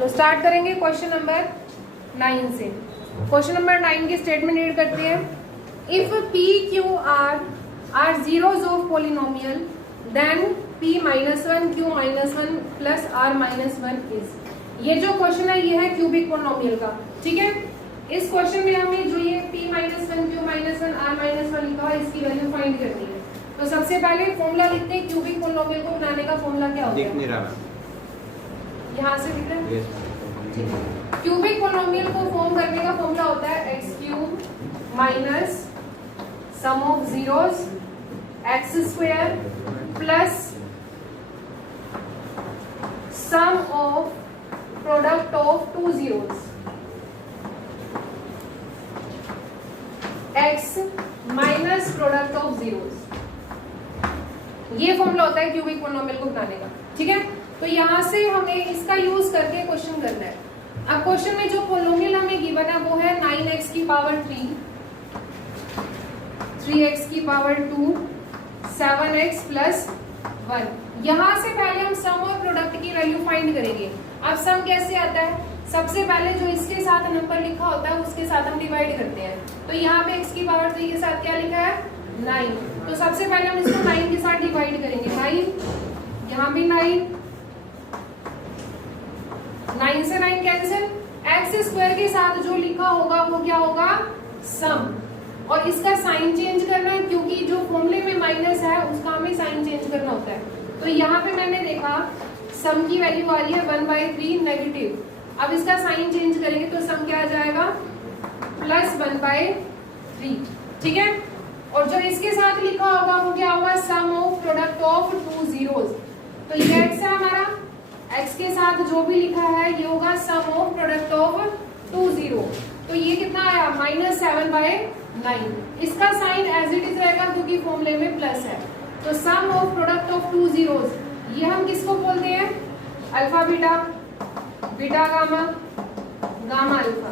चलो स्टार्ट करेंगे question number 9 से। क्वेश्चन नंबर 9 की स्टेटमेंट रीड करते हैं। If P Q R zeros of polynomial then p minus one Q minus one plus R minus one is. ये जो question है ये है क्यूबिक पोलिनोमियल का, ठीक है। इस क्वेश्चन में हमें जो ये p minus one Q minus one R minus one लिखा है इसकी वैल्यू फाइंड करनी है। तो सबसे पहले फॉर्मूला लिखते हैं। क्यूबिक पोलिनोमियल को बनाने का फॉर्मूला क्या होता है? यहाँ से लिख रहे हैं। क्यूबिक पोलिनोमियल को फॉर्म करने का फॉर्मूला होता है X cube minus sum of zeros X square plus sum of product of two zeros X minus product of zeros. ये फॉर्मूला होता है क्यूबिक पोलिनोमियल को बनाने का, ठीक है। तो यहां से हमें इसका यूज करके क्वेश्चन करना है। अब क्वेश्चन में जो पोलिनोमियल हमें गिवन है वो है 9x की पावर 3, 3x की पावर 2, 7x प्लस 1। यहां से पहले हम सम और प्रोडक्ट की वैल्यू फाइंड करेंगे। अब सम कैसे आता है? सबसे पहले जो इसके साथ नंबर लिखा होता है उसके साथ हम डिवाइड करते हैं। तो यहाँ पे x की पावर 3 के साथ क्या लिखा है? 9। तो सबसे पहले हम इसको 9 के साथ डिवाइड करेंगे। 9, यहाँ भी 9, 9 से 9 कैंसिल। एक्स स्क्वायर के साथ जो लिखा होगा वो क्या होगा? सम। और इसका साइन चेंज करना है क्योंकि जो फॉर्मूले में माइनस है उसका हमें साइन चेंज करना होता है। तो यहाँ पे मैंने देखा सम की वैल्यू आ रही है 1/3 नेगेटिव। अब इसका साइन चेंज करेंगे तो सम क्या आ जाएगा? प्लस 1/3, ठीक है। और जो इसके साथ लिखा होगा वो क्या होगा? Sum of product of two zeros. तो ये x है हमारा, x के साथ जो भी लिखा है ये होगा sum of product of two zero. तो ये कितना आया? -7/9। इसका साइन एज इट इज रहेगा क्योंकि फॉर्मूले में प्लस है। तो sum of product of two zeros ये हम किसको बोलते हैं? Alpha beta, beta gamma, gamma alpha,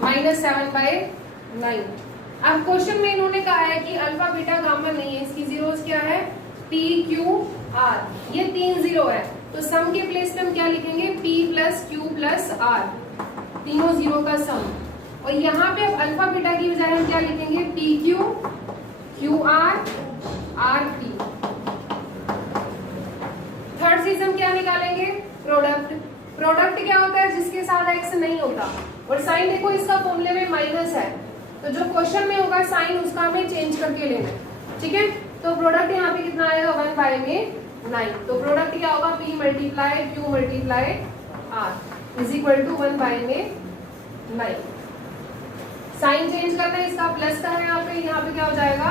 -7/9। अब क्वेश्चन में इन्होंने कहा है कि अल्फा बीटा गामा नहीं है, इसकी जीरोस क्या है? P Q R। ये 3 जीरो है तो सम के प्लेस पे हम क्या लिखेंगे? P plus Q plus R, तीनों जीरो का सम। और यहाँ पे अब अल्फा बीटा की बजाय हम क्या लिखेंगे? P Q Q R R P। Third चीज हम क्या निकालेंगे? प्रोडक्ट। प्रोडक्ट क्या होता है? जिसके साथ x नहीं होता। और साइन देखो इसका फॉर्मूले में माइनस है तो जो क्वेश्चन में होगा साइन उसका हमें चेंज करके लेना है, ठीक है। तो प्रोडक्ट यहाँ पे कितना आएगा? 1/9। तो प्रोडक्ट क्या होगा? P multiply Q multiply R is equal to 1/9। Sign change करना है, इसका प्लस का है यहाँ पे क्या हो जाएगा?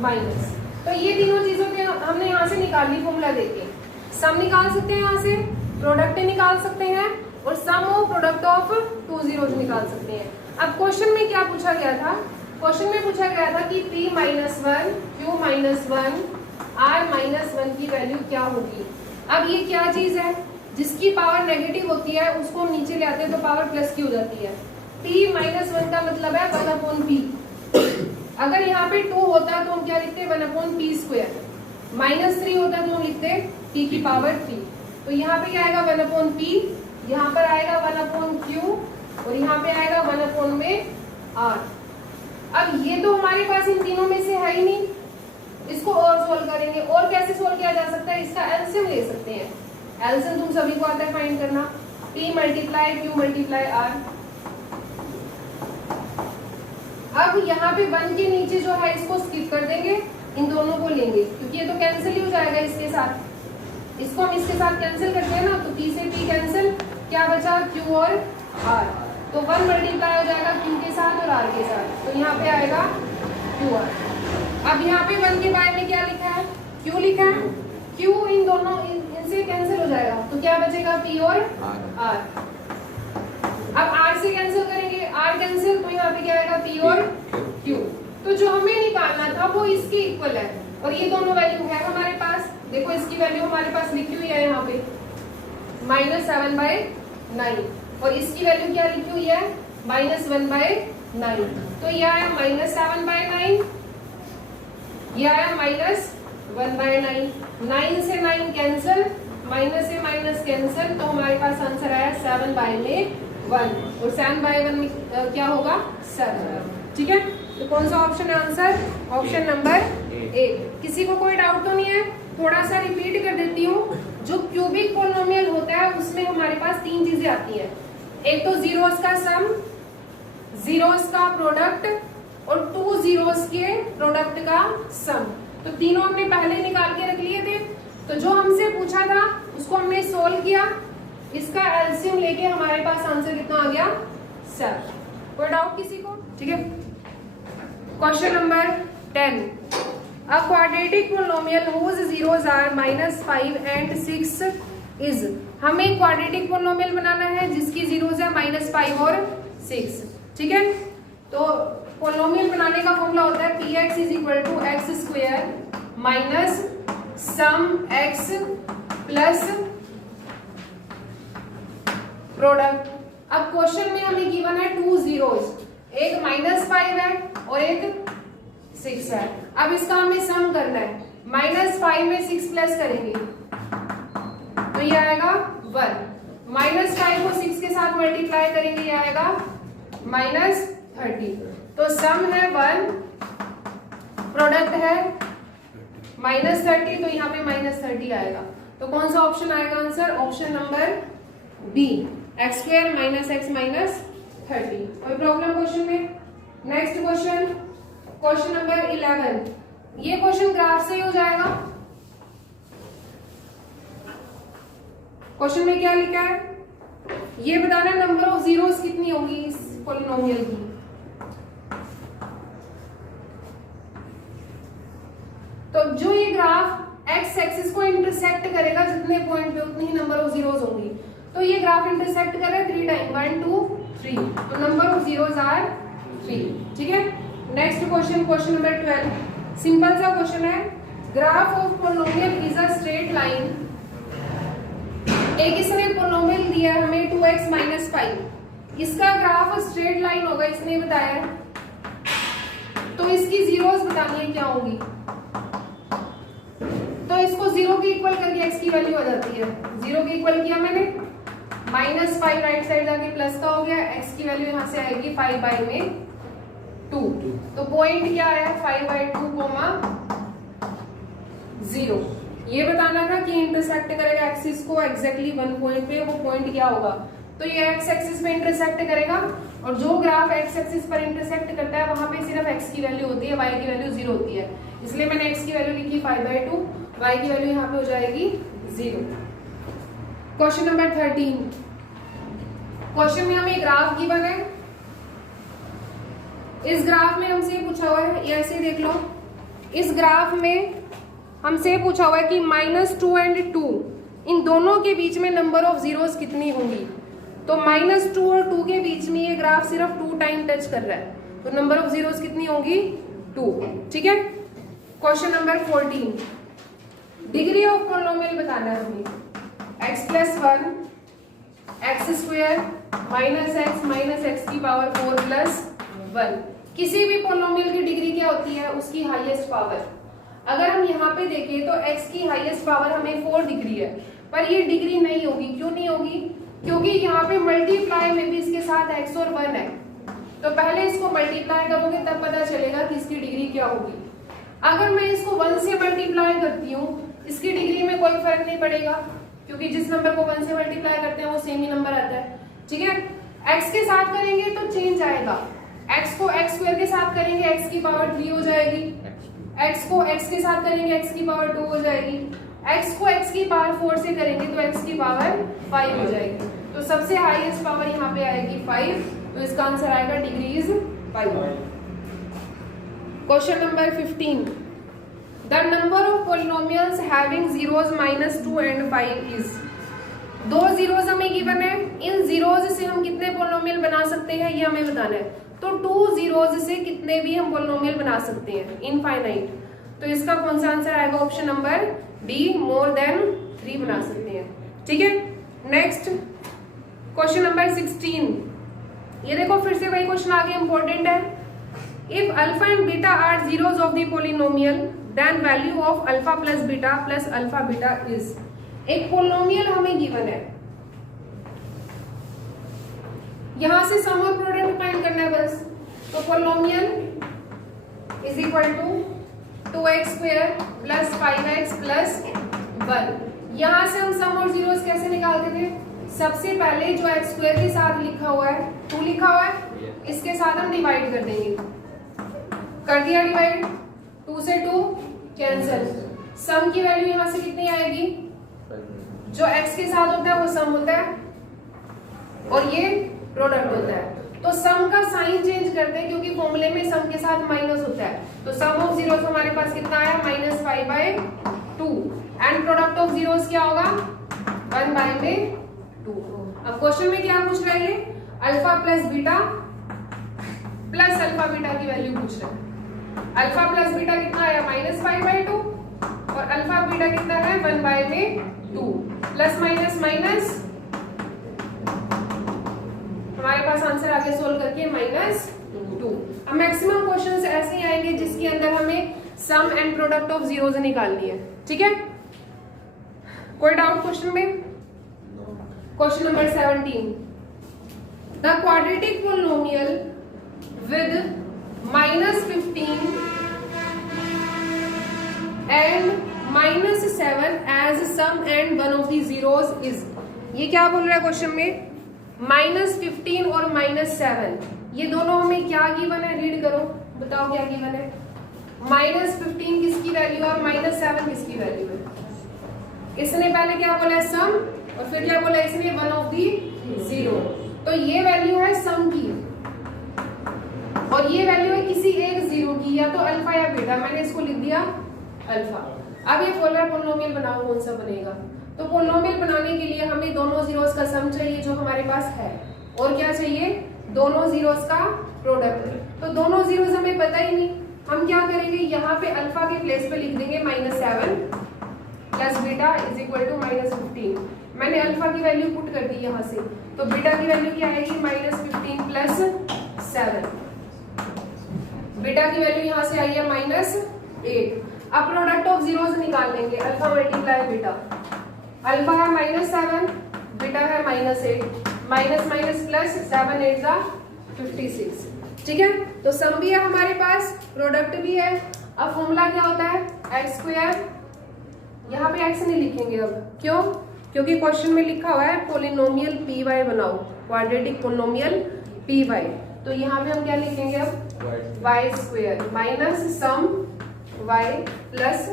माइनस। तो ये तीनों चीजों के हमने यहाँ से निकाल ली फॉर्मूला देके। सम निकाल सकते हैं यहाँ से, प्रोडक्ट निकाल सकते हैं और sum of product of two zeros निकाल सकते हैं। अब क्वेश्चन में क्या पूछा गया था? क्वेश्चन में पूछा गया था कि P -1 Q -1 R -1 की वैल्यू क्या होगी। अब ये क्या चीज है? जिसकी पावर नेगेटिव होती है उसको हम नीचे ले आते हैं तो पावर प्लस की हो जाती है। P -1 का मतलब है 1/P। अगर यहाँ पे 2 होता तो हम क्या लिखते? 1/P²। -3 होता तो हम लिखते P की पावर 3। तो यहाँ पे क्या आएगा? 1/P, यहाँ पर आएगा 1/Q और यहाँ पे आएगा 1/R। अब ये तो हमारे पास इन तीनों में से है ही नहीं, इसको और सोल्व करेंगे। और कैसे सोल्व किया जा सकता है? इसका एलसीएम ले सकते हैं। एलसीएम तुम सभी को आता है फाइंड करना। P multiply Q multiply R। अब यहाँ पे 1 के नीचे जो है इसको स्किप कर देंगे, इन दोनों को लेंगे क्योंकि ये तो कैंसिल ही हो जाएगा इसके साथ। इसको हम इसके साथ कैंसिल करते हैं ना तो P से P कैंसिल, क्या बचा? Q और R। तो 1 मल्टीप्लाई हो जाएगा Q के साथ और R के साथ, तो यहाँ पे आएगा QR। अब यहाँ पे 1 के बारे में क्या लिखा है? Q लिखा है। Q इन दोनों इनसे कैंसिल हो जाएगा तो क्या बचेगा? P और R। अब R से कैंसिल करेंगे, R कैंसिल, तो यहाँ पे क्या आएगा? P और Q। तो जो हमें निकालना था वो इसके इक्वल है और ये दोनों वैल्यू है हमारे पास। देखो इसकी वैल्यू हमारे पास लिखी हुई है यहाँ पे -7/9 और इसकी वैल्यू क्या लिखी हुई है? -1/9। तो ये आया -7/9, ये आया -1/9। 9 से 9 कैंसिल, माइनस से माइनस कैंसिल, तो हमारे पास आंसर आया 7/1 और 7/1 क्या होगा 7। ठीक है, तो कौन सा ऑप्शन है आंसर? Option number A. किसी को कोई डाउट तो नहीं है? थोड़ा सा रिपीट कर देती हूँ। जो क्यूबिक पॉलिनोमियल होता है उसमें हमारे पास 3 चीजें आती हैं। एक तो जीरोस का सम, जीरोस का प्रोडक्ट और 2 जीरोस के प्रोडक्ट का सम। तो तीनों हमने पहले निकाल के रख लिए थे। तो जो हमसे पूछा था उसको हमने सोल्व किया, इसका एलसीएम लेके हमारे पास आंसर कितना आ गया 7। कोई डाउट किसी को? ठीक है, question number 10। A quadratic polynomial whose zeros are -5 and 6 is। हमें क्वाड्रेटिक पोलिनोमियल बनाना है जिसकी जीरोस है -5 और 6। ठीक है, तो पोलिनोमियल बनाने का फॉर्मूला होता है px = x² minus sum x plus product. अब क्वेश्चन में हमें गिवन है 2 जीरोस, एक -5 है और एक 6 है। अब इसका हमें सम करना है। -5 में 6 प्लस करेंगे तो ये आएगा 1। -5 को 6 के साथ मल्टीप्लाई करेंगे, ये आएगा -30। तो सम है 1, प्रोडक्ट है -30, तो यहाँ पे -30 आएगा। तो कौन सा ऑप्शन आएगा answer? Option number B, x² - x - 30। कोई प्रॉब्लम क्वेश्चन में? Next question, question number 11। ये क्वेश्चन ग्राफ से ही हो जाएगा। क्वेश्चन में क्या लिखा है? ये बताना नंबर ऑफ जीरोस कितनी होगी इस पॉलिनोमियल की। तो जो ये ग्राफ एक्स एक्सिस को इंटरसेक्ट करेगा, जितने पॉइंट पे उतनी ही नंबर ऑफ जीरोस होंगी। तो ये ग्राफ इंटरसेक्ट कर रहा है 3 टाइम, 1 2 3, तो नंबर ऑफ जीरोस आर 3। ठीक है, next question, question number 12। Simple सा क्वेश्चन है। Graph of polynomial is a straight line. एक इसने पॉलिनोमियल दिया है हमें 2x - 5, इसका ग्राफ स्ट्रेट लाइन होगा, इसने बताया है। तो इसकी जीरोस बतानी है क्या होंगी। तो इसको 0 के इक्वल करके x की वैल्यू आ जाती है। 0 के इक्वल किया मैंने, -5 राइट साइड जाके प्लस का हो गया, x की वैल्यू यहाँ से आएगी 5/2। तो पॉइंट क्या है 5/2, 0। ये बताना था कि इंटरसेक्ट करेगा एक्सिस को एग्जैक्टली 1 पॉइंट पे, वो पॉइंट क्या होगा। तो ये x एक्सिस पे इंटरसेक्ट करेगा, और जो ग्राफ x एक्सिस पर इंटरसेक्ट करता है वहां पे सिर्फ x की वैल्यू होती है, y की वैल्यू 0 होती है। इसलिए मैंने x की वैल्यू लिखी 5/2, y की वैल्यू यहाँ पे हो जाएगी 0। Question number 13। क्वेश्चन में हमें ग्राफ गिवन है। इस ग्राफ में हमसे पूछा हुआ है, ये ऐसे देख लो। इस ग्राफ में हमसे पूछा हुआ है कि -2 और 2 इन दोनों के बीच में नंबर ऑफ जीरोस कितनी होंगी। तो -2 और 2 के बीच में ये ग्राफ सिर्फ 2 टाइम टच कर रहा है, तो नंबर ऑफ जीरोस कितनी होंगी 2। ठीक है, question number 14। Degree of polynomial बताना है हमें। x + 1 x² - x की पावर 4 + 1। किसी भी पॉलिनोमियल की डिग्री क्या होती है? उसकी हाईएस्ट पावर। अगर हम यहाँ पे देखें तो x की हाईएस्ट पावर हमें 4 दिख रही है, पर ये डिग्री नहीं होगी। क्यों नहीं होगी? क्योंकि यहाँ पे मल्टीप्लाई में भी इसके साथ x और 1 है। तो पहले इसको मल्टीप्लाई करोगे तब पता चलेगा कि इसकी डिग्री क्या होगी। अगर मैं इसको 1 से मल्टीप्लाई करती हूँ, इसकी डिग्री में कोई फर्क नहीं पड़ेगा, क्योंकि जिस नंबर को 1 से मल्टीप्लाई करते हैं वो सेम ही नंबर आता है। ठीक है, x के साथ करेंगे तो चेंज आएगा। x को x² के साथ करेंगे x की पावर 3 हो जाएगी, x को x के साथ करेंगे x की पावर 2 हो जाएगी, x को x की पावर 4 से करेंगे तो x की पावर 5 हो जाएगी। तो सबसे हाईएस्ट पावर यहाँ पे आएगी 5, तो इसका आंसर आएगा degree is 5। Question number 15। The number of polynomials having zeros -2 और 5 इज। 2 जीरोस हमें गिवन है, इन जीरोस से हम कितने पॉलिनोमियल बना सकते हैं ये हमें बताना है। तो 2 जीरोस से कितने भी हम पॉलिनोमियल बना सकते हैं, इनफाइनाइट। तो इसका कौन सा आंसर आएगा? Option number D, more than 3 बना सकते हैं। ठीक है, नेक्स्ट क्वेश्चन नंबर 16। ये देखो फिर से वही क्वेश्चन आगे इंपॉर्टेंट है। If alpha and beta are zeros of the polynomial then value of alpha + beta + alpha beta is. एक पोलिनोमियल हमें गिवन है, यहां से सम और प्रोडक्ट फाइंड करना है बस। तो polynomial is equal to 2x square plus 5x plus 1। यहां से हम सम और जीरोस कैसे निकालते थे? सबसे पहले जो x स्क्वायर के साथ लिखा हुआ है 2 लिखा हुआ है, इसके साथ हम डिवाइड कर देंगे। कर दिया डिवाइड, 2 से 2 कैंसिल। सम की वैल्यू यहां से कितनी आएगी? जो x के साथ होता है वो सम होता है और ये प्रोडक्ट होता है। तो सम का साइन चेंज करते हैं क्योंकि फॉर्मूले में सम के साथ माइनस होता है। तो सम ऑफ जीरोस हमारे पास कितना आया? -5/2। एंड प्रोडक्ट ऑफ जीरोस क्या होगा? 1/2। अब क्वेश्चन में क्या पूछ रहा है? ये alpha plus beta plus alpha beta की वैल्यू पूछ रहा है। अल्फा प्लस बीटा कितना आया? -5/2 और अल्फा बीटा कितना है? 1/2। प्लस माइनस माइनस, हमारे पास आंसर आगे सोल्व करके -2। अब मैक्सिमम क्वेश्चंस ऐसे ही आएंगे जिसके अंदर हमें sum and product of zeros निकालनी है। ठीक है, कोई डाउट क्वेश्चन में? Question number 17, the quadratic polynomial with -15 and -7 as sum and one of the zeros is. ये क्या बोल रहा है क्वेश्चन में? -15 और -7 ये दोनों हमें क्या गिवन है? रीड करो, बताओ क्या गिवन है? -15 किसकी वैल्यू और -7 किसकी वैल्यू है? इसने पहले क्या बोला है? सम, और फिर क्या बोला इसने? One of the zero. तो ये वैल्यू है सम की और ये वैल्यू है किसी एक जीरो की, या तो अल्फा या बीटा। मैंने इसको लिख दिया अल्फा। अब ये पोलर पोलिनोमियल बनाओ, कौन सा बनेगा? तो पोलिनोमियल बनाने के लिए हमें दोनों जीरोस का सम चाहिए जो हमारे पास है, और क्या चाहिए? दोनों जीरोस का प्रोडक्ट। तो दोनों जीरोस हमें पता ही नहीं, हम क्या करेंगे? यहाँ पे अल्फा के प्लेस पे लिख देंगे -7 plus beta is equal to -15। मैंने अल्फा की वैल्यू पुट कर दी यहाँ से, तो बीटा की वैल्यू क्या आएगी? -15 प्लस 7। बीटा की वैल्यू यहाँ से आई है -8। अब प्रोडक्ट ऑफ जीरोस निकाल लेंगे, अल्फा मल्टीप्लाई बीटा। अल्फा है -7, बीटा है -8, माइनस माइनस प्लस 7 8 56। ठीक है, तो सम भी है हमारे पास, प्रोडक्ट भी है। अब फॉर्मूला क्या होता है? X square. यहाँ पे एक्स नहीं लिखेंगे अब, क्यों? क्योंकि क्वेश्चन में लिखा हुआ है पोलिनोमियल पी वाई बनाओ, क्वाड्रेटिक पोलिनोमियल पी वाई। तो यहाँ पे हम क्या लिखेंगे अब? Y square minus sum Y plus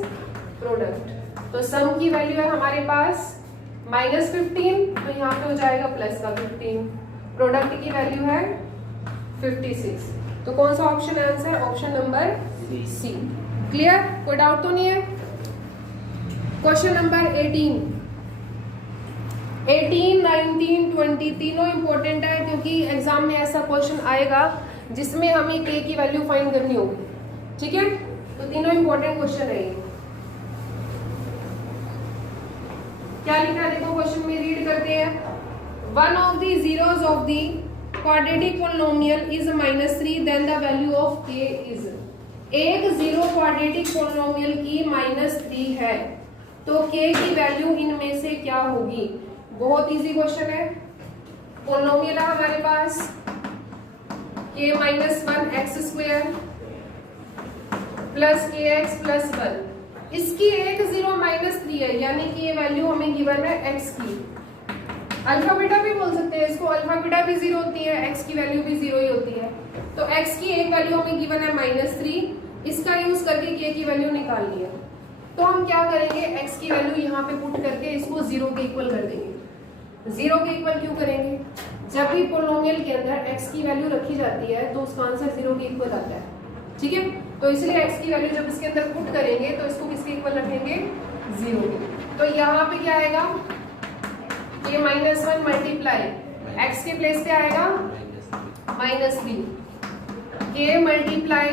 product. तो सम की वैल्यू है हमारे पास -15, तो यहाँ पे हो जाएगा प्लस का 15। प्रोडक्ट की वैल्यू है 56। तो कौन सा ऑप्शन है answer? Option number C. Clear? कोई डाउट तो नहीं है? क्वेश्चन नंबर 18, 19, 20 तीनों इंपॉर्टेंट है क्योंकि एग्जाम में ऐसा क्वेश्चन आएगा जिसमें हमें के की वैल्यू फाइंड करनी होगी। ठीक है, तो तीनों इंपॉर्टेंट क्वेश्चन है। क्या लिखा है देखो क्वेश्चन में, रीड करते हैं। One of the zeros of the quadratic polynomial is -3, then the value of K is. एक जीरो क्वाड्रेटिक पोलिनोमियल की -3 है, तो के की वैल्यू इनमें से क्या होगी? बहुत इजी क्वेश्चन है। पोलिनोमियल है हमारे पास के -1 एक्स स्क्वायर प्लस के एक्स प्लस 1। इसकी एक जीरो -3 है, यानी कि ये वैल्यू हमें गिवन है एक्स की। अल्फा बीटा भी बोल सकते हैं इसको, अल्फा बीटा भी 0 होती है, एक्स की वैल्यू भी 0 ही होती है। तो एक्स की एक वैल्यू हमें गिवन है -3, इसका यूज करके के की वैल्यू निकालनी है। तो हम क्या करेंगे? एक्स की वैल्यू यहाँ पे पुट करके इसको 0 के इक्वल कर देंगे। 0 के इक्वल क्यों करेंगे? जब भी पोलिनोमियल के अंदर एक्स की वैल्यू रखी जाती है तो उसका आंसर 0 के इक्वल आता है। ठीक है, तो इसलिए x की वैल्यू जब इसके अंदर पुट करेंगे तो इसको किसके इक्वल रखेंगे? 0 के। तो यहाँ पे क्या आएगा? ये -1 मल्टीप्लाई x के प्लेस पे आएगा -3, K multiply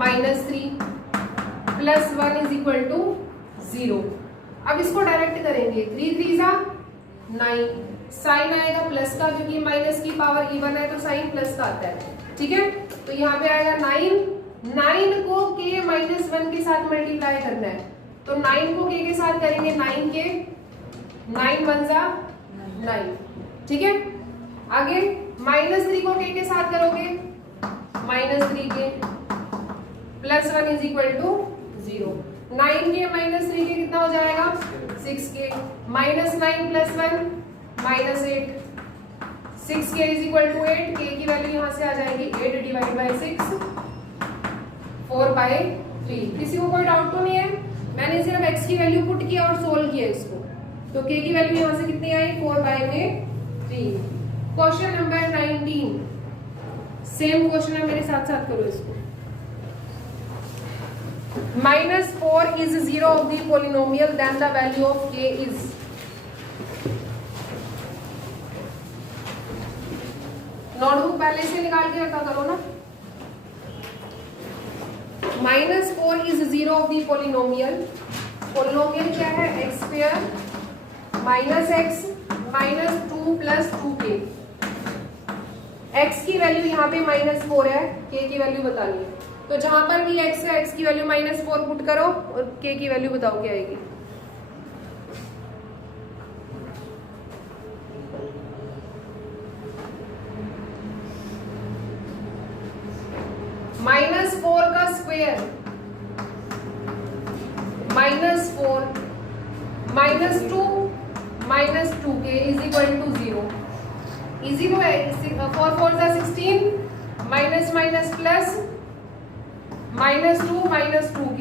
-3 plus 1 is equal to 0। अब इसको डायरेक्ट करेंगे, 3 3 जा 9, साइन आएगा प्लस का क्योंकि माइनस की पावर इवन है तो साइन प्लस का आता है। ठीक है, तो यहाँ पे आएगा 9 को के -1 के साथ मल्टीप्लाई करना है, तो 9 को k के साथ करेंगे, 9 के 9 1 जा 9, ठीक है। आगे -3 को k के साथ करोगे, -3 के +1 इज इक्वल टू 0। 9 के -3 के कितना हो जाएगा, 6 के, -9 + 1 -8, 6 के इज इक्वल टू 8, k की वैल्यू यहाँ से आ जाएगी 8 डिवाइड बाई 6 4/3। किसी को कोई डाउट तो नहीं है? मैंने सिर्फ x की वैल्यू पुट किया और सोल्व किया इसको, तो k की वैल्यू यहाँ से कितनी आई, 4/3। क्वेश्चन नंबर 19, सेम क्वेश्चन है, मेरे साथ साथ करो इसको। -4 is 0 of the polynomial, then the value of k is। Notebook पहले से निकाल के रखा करो ना। -4 is 0 of the polynomial। Polynomial क्या है, x² -x -2 + 2k। x की वैल्यू यहाँ पे -4 है, k की वैल्यू बतानी है, तो जहां पर भी x है, x की वैल्यू -4 पुट करो और k की वैल्यू बताओ क्या आएगी। -4 का square -4 -2 -2k is equal to 0। Easy वो है, 4 4 जा 16, minus minus plus -2 -2k,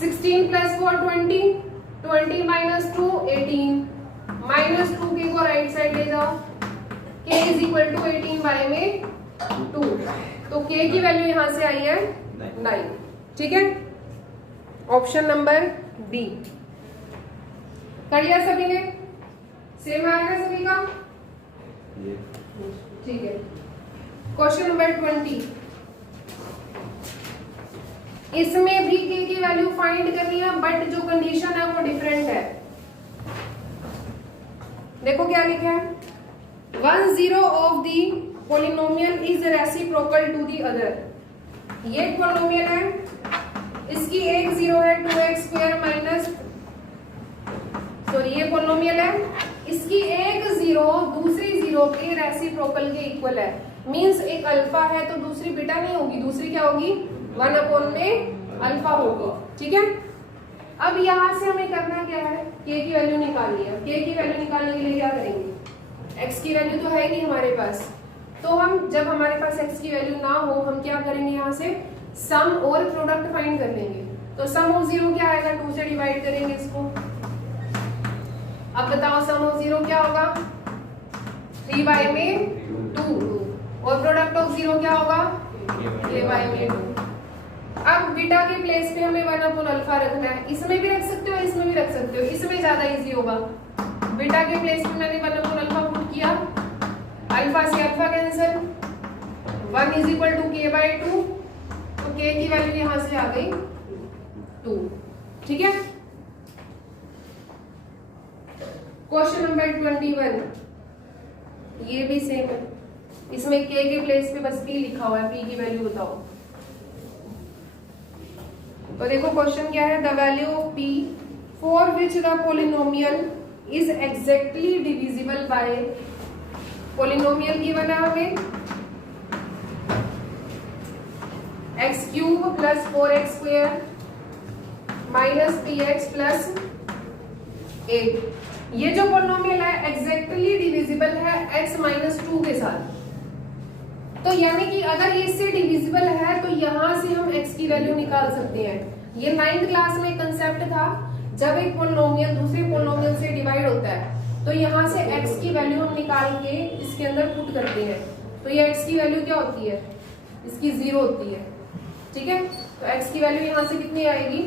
16 + 4 20, 20 - 2 18, -2k को राइट साइड ले जाओ, k इज इक्वल टू 18/2, तो k की वैल्यू यहां से आई है 9, ठीक है। ऑप्शन नंबर डी कर लिया सभी ने, सेम आएगा सभी का, ठीक है। क्वेश्चन नंबर 20, इसमें भी k की वैल्यू फाइंड करनी है, बट जो कंडीशन है वो डिफरेंट है। देखो क्या लिखा है, 1 0 of the polynomial is reciprocal to the other. ये पोलिनोमियल है, इसकी एक 0 है 2x² माइनस, सॉरी ये पोलिनोमियल है, इसकी एक 0 दूसरी 0 के रेसिप्रोकल के इक्वल है। मींस एक अल्फा है तो दूसरी बीटा नहीं होगी, दूसरी क्या होगी, 1/अल्फा होगी, ठीक है। अब यहां से हमें करना क्या है, k की वैल्यू निकालनी है। k की वैल्यू निकालने के लिए क्या करेंगे, x की वैल्यू तो है नहीं हमारे पास, तो हम जब हमारे पास x की वैल्यू ना हो, हम क्या करेंगे, यहाँ से सम और प्रोडक्ट फाइंड कर लेंगे। तो सम ऑफ 0 क्या आएगा, 2 से डिवाइड करेंगे इसको। अब बताओ सम ऑफ 0 क्या होगा, 3/2, और प्रोडक्ट ऑफ 0 क्या होगा, a/2। अब बीटा के प्लेस पे हमें 1/अल्फा रखना है, इसमें भी रख सकते हो, इसमें भी रख सकते हो, इसमें ज्यादा इजी होगा। बीटा के प्लेस पे मैंने 1/अल्फा पुट किया, अल्फा से alpha cancel, 1 is equal to k/2, तो k की वैल्यू यहां से आ गई 2, ठीक है। क्वेश्चन नंबर 21, ये भी सेम है, इसमें k के प्लेस पे बस p लिखा हुआ है, p की वैल्यू बताओ। तो देखो क्वेश्चन क्या है, the value of p for which the polynomial is exactly divisible by, polynomial given है हमें x³ + 4x² - px + 8। ये जो पोलिनोमियल है एग्जैक्टली डिविजिबल है x - 2 के साथ, तो यानी कि अगर ये इससे डिविजिबल है तो यहां से हम x की वैल्यू निकाल सकते हैं। ये 9th क्लास में कंसेप्ट था, जब एक पोलिनोमियल दूसरे पोलिनोमियल से डिवाइड होता है तो यहाँ से x की वैल्यू हम निकाल के इसके अंदर पुट करते हैं, तो ये x की वैल्यू क्या होती है, इसकी 0 होती है, ठीक है। तो x की वैल्यू यहाँ से कितनी आएगी,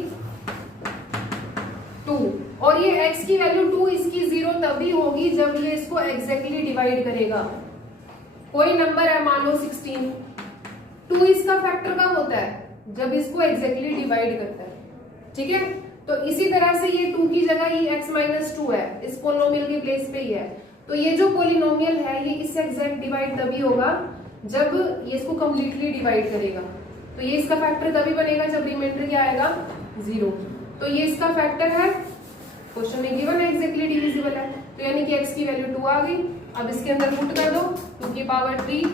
2, और ये x की वैल्यू 2 इसकी 0 तभी होगी जब ये इसको एग्जैक्टली डिवाइड करेगा। कोई नंबर है मान लो 16, 2 इसका फैक्टर कब होता है, जब इसको एग्जैक्टली डिवाइड करता है, ठीक है। तो इसी तरह से ये 2 की जगह ये x - 2 है, इस पोलिनोमियल के प्लेस पे ही है, तो ये जो पोलिनोमियल है ये इससे एग्जैक्ट डिवाइड तभी होगा जब ये इसको कंप्लीटली डिवाइड करेगा। तो ये इसका फैक्टर तभी बनेगा जब रिमाइंडर क्या आएगा 0। तो ये इसका फैक्टर है, क्वेश्चन में गिवन है एग्जैक्टली डिविजिबल है, तो यानी कि x की वैल्यू 2 आ गई। अब इसके अंदर पुट कर दो 2 की पावर 3,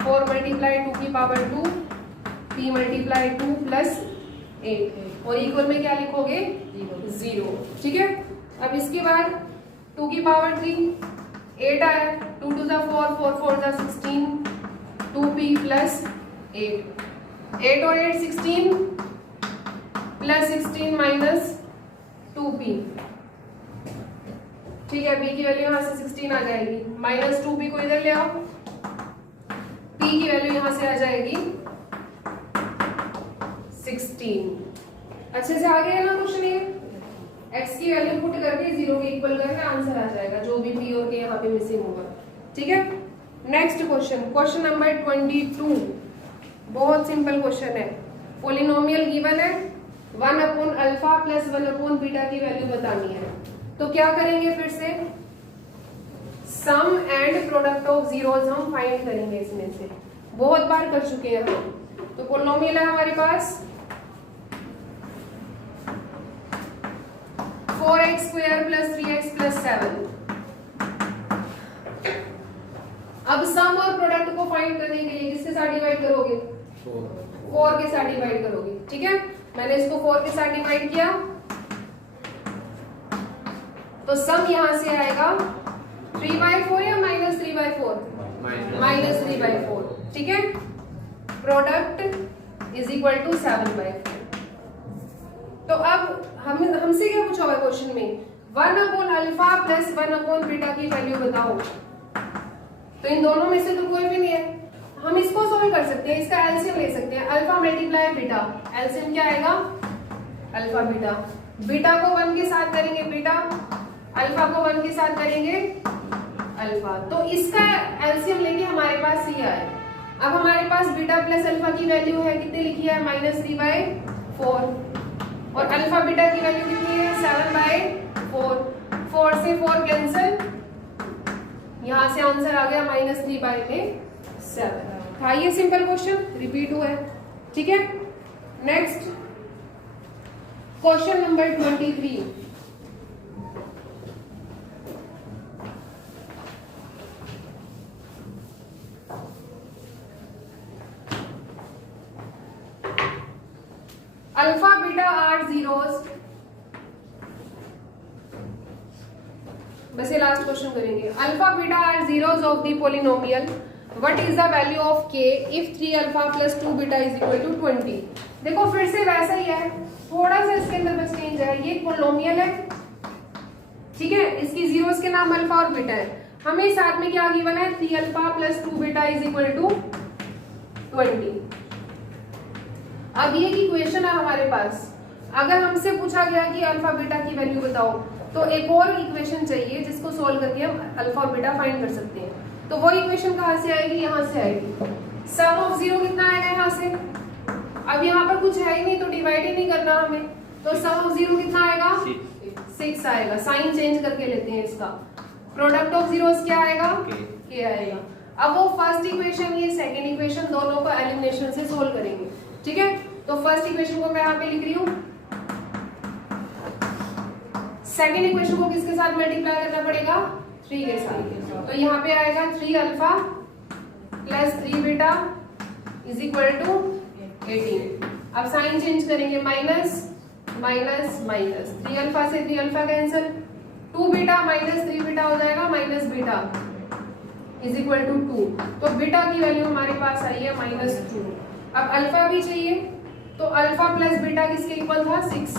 4 मल्टीप्लाई 2 की पावर 2, 3 मल्टीप्लाई 2 प्लस 8 और इक्वल में क्या लिखोगे 0। ठीक है। अब इसके बाद 2 की पावर 3, 8 आया, 2 2 जा 4, 4 4 जा 16, 2p प्लस 8 और 8 16 प्लस 16 माइनस 2p। ठीक है, p की वैल्यू यहां से 16 आ जाएगी, माइनस 2p को इधर ले आओ, p की वैल्यू यहां से आ जाएगी 16। अच्छे से आ गया ना क्वेश्चन ये? x की वैल्यू पुट करके 0 के इक्वल करके आंसर आ जाएगा, जो भी p और k यहाँ पे मिसिंग होगा। ठीक है। नेक्स्ट क्वेश्चन, क्वेश्चन नंबर 22, बहुत सिंपल क्वेश्चन है। पोलिनोमियल गिवन है, 1 upon alpha plus 1 upon beta की वैल्यू बतानी है। तो क्या करेंगे, फिर से सम एंड प्रोडक्ट ऑफ जीरोस हम फाइंड करेंगे। इसमें से बहुत बार कर चुके हैं हम। तो पोलिनोमियल है हमारे पास 4x square plus 3x plus 7। अब सम और प्रोडक्ट को फाइंड करने के लिए किसके साथ डिवाइड करोगे? 4 के साथ डिवाइड करोगे। ठीक है, मैंने इसको 4 के साथ डिवाइड किया, तो सम यहां से आएगा 3/4 या माइनस 3/4? माइनस 3/4। ठीक है, प्रोडक्ट इज इक्वल टू 7/4। तो अब हमसे क्या पूछा हुआ है क्वेश्चन में? 1 upon alpha plus 1 upon beta की वैल्यू बताओ। तो इन दोनों में से तो कोई भी नहीं है, हम इसको सोल्व कर सकते हैं, इसका एलसीएम ले सकते हैं। अल्फा मल्टीप्लाई बीटा, एलसीएम क्या आएगा? Alpha beta. बीटा को 1 के साथ करेंगे बीटा, अल्फा को 1 के साथ करेंगे अल्फा। तो इसका एलसीएम लेके हमारे पास ये आया। अब हमारे पास बीटा प्लस अल्फा की वैल्यू है, कितनी लिखी है? माइनस 3/4। और अल्फा बीटा की वैल्यू कितनी है? 7/4। 4 से 4 कैंसिल, यहां से आंसर आ गया माइनस 3/7। था ये सिंपल क्वेश्चन, रिपीट हुआ है। ठीक है। Next question number 23, alpha beta are zeros. बस ये लास्ट क्वेश्चन करेंगे। Alpha beta are zeros of the polynomial, what is the value of k if 3 alpha plus 2 beta is equal to 20। देखो फिर से वैसा ही है, थोड़ा सा इसके अंदर बस चेंज है। ये पोलिनोमियल है, ठीक है, इसकी जीरोस के नाम अल्फा और बीटा है। हमें साथ में क्या गिवन है? 3 alpha plus 2 beta is equal to 20। अब ये इक्वेशन है हमारे पास। अगर हमसे पूछा गया कि अल्फा बीटा की वैल्यू बताओ, तो एक और इक्वेशन चाहिए जिसको सोल्व करके हम अल्फा और बीटा फाइंड कर सकते हैं। तो वो इक्वेशन कहाँ से आएगी? यहाँ से आएगी। सम ऑफ जीरो कितना आएगा यहाँ से? अब यहाँ पर कुछ है ही नहीं, तो डिवाइड ही नहीं करना हमें। तो सम ऑफ जीरो कितना आएगा? 6 आएगा। साइन चेंज करके लेते हैं इसका। प्रोडक्ट ऑफ जीरोस क्या आएगा? k आएगा। अब वो फर्स्ट इक्वेशन, ये सेकेंड इक्वेशन, दोनों को एलिमिनेशन से सोल्व करेंगे। ठीक है, तो फर्स्ट इक्वेशन को मैं यहाँ पे लिख रही हूँ, सेकेंड इक्वेशन को किसके साथ मल्टीप्लाई करना पड़ेगा? 3 के साथ। तो यहाँ पे आएगा 3 alpha plus 3 beta is equal to 18। अब साइन चेंज करेंगे, माइनस माइनस माइनस, 3 अल्फा से 3 alpha cancel, 2 beta minus 3 beta हो जाएगा minus beta is equal to 2। तो बीटा की वैल्यू हमारे पास आई है -2। अब अल्फा भी चाहिए, तो अल्फा प्लस बीटा किसके इक्वल था? 6।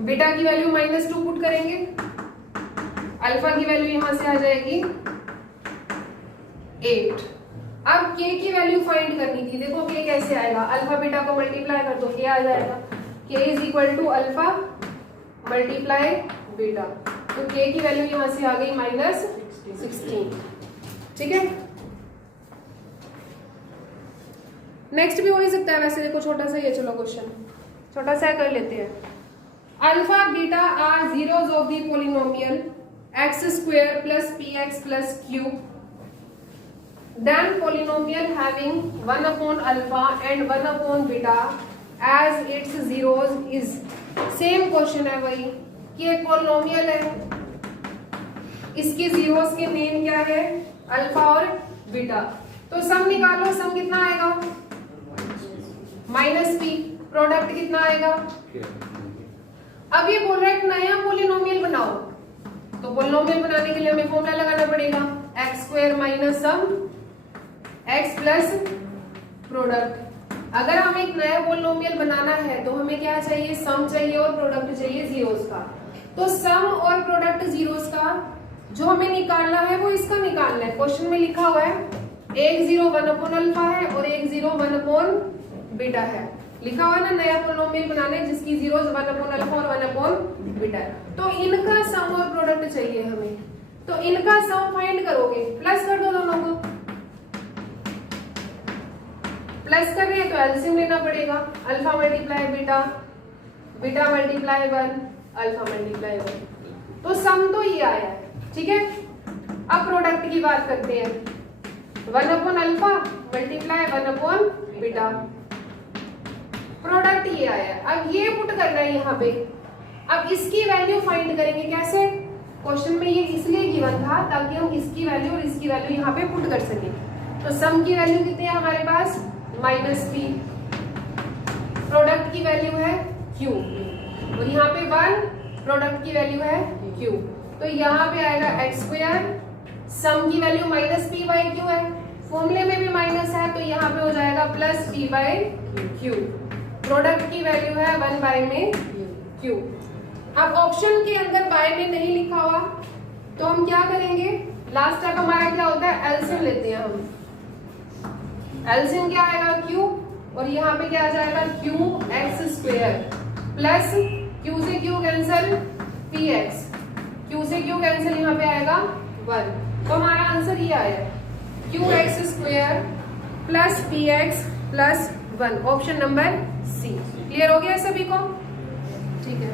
बीटा की वैल्यू -2 पुट करेंगे, अल्फा की वैल्यू यहां से आ जाएगी 8। अब k की वैल्यू फाइंड करनी थी। देखो k कैसे आएगा? अल्फा बीटा को मल्टीप्लाई कर दो, k आ जाएगा। k is equal to alpha multiply beta, तो k की वैल्यू यहां से आ गई -16। ठीक है, नेक्स्ट भी हो ही सकता है वैसे। देखो छोटा सा ये, चलो क्वेश्चन छोटा सा कर लेते हैं। Alpha beta are zeros of the polynomial x square plus px plus q, then polynomial having 1 upon alpha and 1 upon beta as its zeros is same question है वही कि एक पोलिनोमियल है, इसके जीरोस के मेन क्या है अल्फा और बीटा, तो सम निकालो, सम कितना आएगा -p, प्रोडक्ट कितना आएगा। अब ये बोल रहा है नया पोलिनोमियल बनाओ, तो पोलिनोमियल बनाने के लिए हमें फॉर्मूला लगाना पड़ेगा x² minus sum x plus product. अगर हमें एक नया पोलिनोमियल बनाना है तो हमें क्या चाहिए, सम चाहिए और प्रोडक्ट चाहिए जीरोस का। तो सम और प्रोडक्ट जीरोस का जो हमें निकालना है वो इसका निकालना है। क्वेश्चन में लिखा हुआ है एक 0 1 अपॉन अल्फा है और एक 0 1 अपॉन बीटा है, लिखा हुआ है ना नया पोलिनोमियल बनाना है जिसकी जीरोस 1 अपॉन अल्फा और 1 अपॉन बीटा है। तो इनका सम और प्रोडक्ट चाहिए हमें, तो इनका सम फाइंड करोगे, प्लस कर दो दोनों को, प्लस कर रहे हैं तो एलसीएम लेना पड़ेगा, alpha multiply beta, beta multiply 1, alpha multiply 1, तो सम तो ये आया है। ठीक है, अब प्रोडक्ट की बात करते हैं, 1 upon alpha multiply 1 upon beta, product ये आया है। अब ये पुट करना है यहाँ पे, अब इसकी वैल्यू फाइंड करेंगे कैसे, क्वेश्चन में ये इसलिए गिवन था ताकि हम इसकी वैल्यू और इसकी वैल्यू यहाँ पे पुट कर सकें। तो सम की वैल्यू कितनी है हमारे पास -p, प्रोडक्ट की वैल्यू है q और यहाँ पे 1, प्रोडक्ट की वैल्यू है q, तो यहाँ पे आएगा x², सम की वैल्यू -p/q है, फॉर्मूले में भी माइनस है तो यहाँ पे हो जाएगा +p/q, प्रोडक्ट की वैल्यू है 1/q। अब ऑप्शन के अंदर बाय में नहीं लिखा हुआ तो हम क्या करेंगे, लास्ट स्टेप हमारा क्या होता है, एलसीएम लेते हैं हम। एलसीएम क्या आएगा q और यहाँ पे क्या आ जाएगा qx² प्लस q से q कैंसिल px, q से q कैंसिल यहाँ पे आएगा 1, तो हमारा आंसर ये आया qx² plus px plus 1, option number C. Clear हो गया सभी को, ठीक है।